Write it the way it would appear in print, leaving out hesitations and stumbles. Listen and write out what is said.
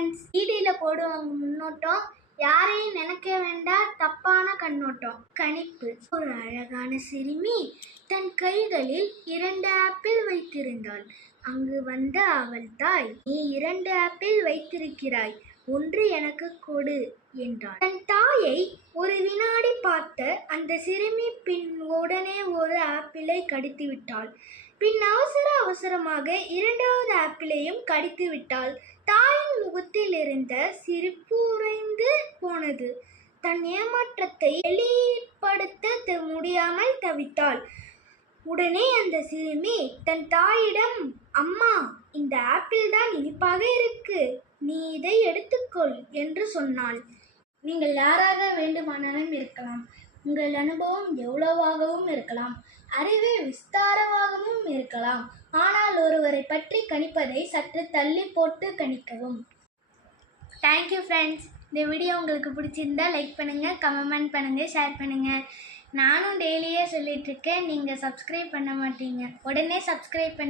Friends, டிடியில் போடுவாங்க முன்னோட்டம். யாரையும் நினைக்க வேண்டாம் தப்பான கண்ணோட்டம். கணிப்பு. ஒரு அழகான சிறுமி தன் கைகளில் 2 ஆப்பிள் வைத்திருந்தாள். அங்கு வந்த அவள் தாய், நீ 2 ஆப்பிள் வைத்திருக்கிறாய், ஒன்று எனக்கு கொடு என்றாள். தன் தாயை ஒரு வினாடி பார்த்த அந்த சிறுமி பின் உடனே ஒரு ஆப்பிளை கடித்து விட்டாள். பின் அவசரமாக 2வது ஆப்பிளையும் கடித்து விட்டாள். தாயின் முகத்தில் இருந்த சிரிப்பு உறைந்து போனது. தன் ஏமாற்றத்தை வெளிப்படுத்த முடியாமல் தவித்தாள். உடனே அந்த சிறுமி தன் தாயிடம், அம்மா, இந்த ஆப்பிள் தான் இனிப்பாக இருக்கு, நீ இதை எடுத்துக்கொள் என்று சொன்னாள். நீங்கள் யாராக வேண்டுமானாலும் இருக்கலாம். உங்கள் அனுபவம் எவ்வளவாகவும் இருக்கலாம். அறிவு விஸ்தாரமாகவும் இருக்கலாம். ஆனால் ஒருவரை பற்றி கணிப்பதை சற்று தள்ளி போட்டு கணிக்கவும். Thank you friends. இந்த வீடியோ உங்களுக்கு பிடிச்சிருந்தா லைக் பண்ணுங்கள், கமெண்ட் பண்ணுங்கள், ஷேர் பண்ணுங்கள். நானும் டெய்லியே சொல்லிகிட்ருக்கேன், நீங்கள் சப்ஸ்கிரைப் பண்ண மாட்டீங்க. உடனே சப்ஸ்கிரைப் பண்ணுங்கள்.